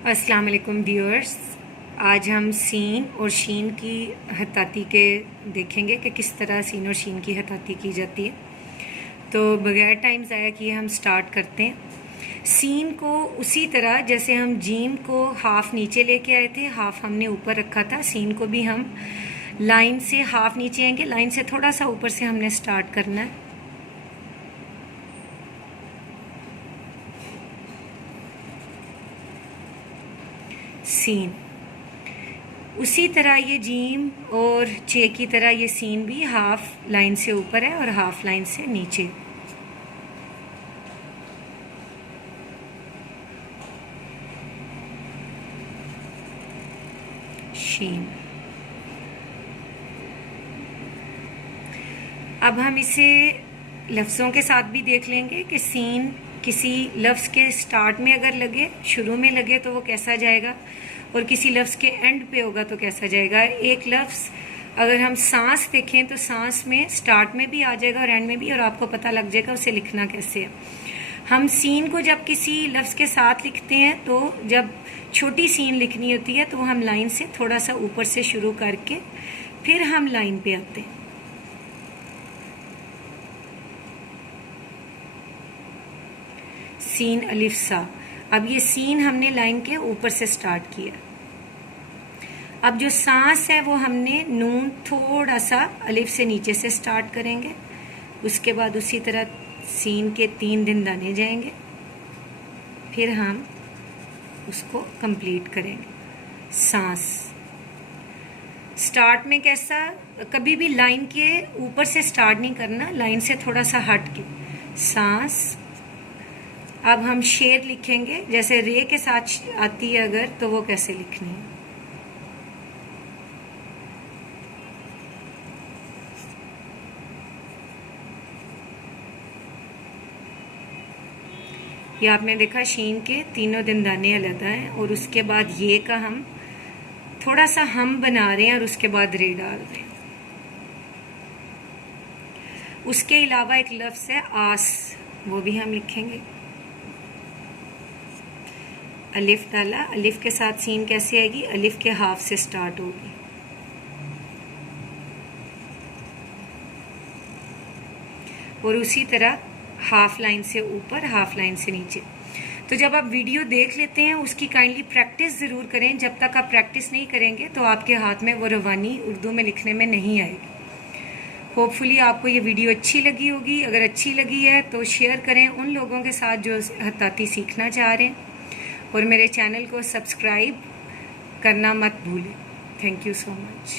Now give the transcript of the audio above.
अस्सलाम वालेकुम व्यूअर्स। आज हम सीन और शीन की हत्ताती के देखेंगे कि किस तरह सीन और शीन की हत्ताती की जाती है। तो बगैर टाइम ज़ाया किए हम स्टार्ट करते हैं। सीन को उसी तरह जैसे हम जीम को हाफ नीचे लेके आए थे, हाफ हमने ऊपर रखा था, सीन को भी हम लाइन से हाफ नीचे आएंगे, लाइन से थोड़ा सा ऊपर से हमने स्टार्ट करना है। सीन उसी तरह ये जीम और चे की तरह ये सीन भी हाफ लाइन से ऊपर है और हाफ लाइन से नीचे। शीन। अब हम इसे लफ्ज़ों के साथ भी देख लेंगे कि सीन किसी लफ्ज़ के स्टार्ट में अगर लगे, शुरू में लगे तो वो कैसा जाएगा, और किसी लफ्ज़ के एंड पे होगा तो कैसा जाएगा। एक लफ्ज़ अगर हम सांस देखें तो सांस में स्टार्ट में भी आ जाएगा और एंड में भी, और आपको पता लग जाएगा उसे लिखना कैसे है। हम सीन को जब किसी लफ्ज़ के साथ लिखते हैं तो जब छोटी सीन लिखनी होती है तो हम लाइन से थोड़ा सा ऊपर से शुरू करके फिर हम लाइन पे आते हैं। सीन अलिफ सा। अब ये सीन हमने लाइन के ऊपर से स्टार्ट किया। अब जो सांस है वो हमने नून थोड़ा सा अलिफ से नीचे से स्टार्ट करेंगे, उसके बाद उसी तरह सीन के 3 दिन दाने जाएंगे, फिर हम उसको कंप्लीट करेंगे। सांस स्टार्ट में कैसा, कभी भी लाइन के ऊपर से स्टार्ट नहीं करना, लाइन से थोड़ा सा हट के सांस। अब हम शेर लिखेंगे, जैसे रे के साथ आती है अगर तो वो कैसे लिखनी है। ये आपने देखा शीन के तीनों दिन दाने अलग हैं, और उसके बाद ये का हम थोड़ा सा हम बना रहे हैं और उसके बाद रे डाल रहे हैं। उसके अलावा एक लफ्ज़ है आस, वो भी हम लिखेंगे। अलिफ डाला, अलिफ के साथ सीन कैसे आएगी, अलिफ के हाफ से स्टार्ट होगी। और उसी तरह हाफ लाइन से ऊपर, हाफ लाइन से नीचे। तो जब आप वीडियो देख लेते हैं उसकी काइंडली प्रैक्टिस ज़रूर करें। जब तक आप प्रैक्टिस नहीं करेंगे तो आपके हाथ में वो रवानी उर्दू में लिखने में नहीं आएगी। होपफुली आपको ये वीडियो अच्छी लगी होगी। अगर अच्छी लगी है तो शेयर करें उन लोगों के साथ जो हत्ताती सीखना चाह रहे हैं, और मेरे चैनल को सब्सक्राइब करना मत भूलें। Thank you so much.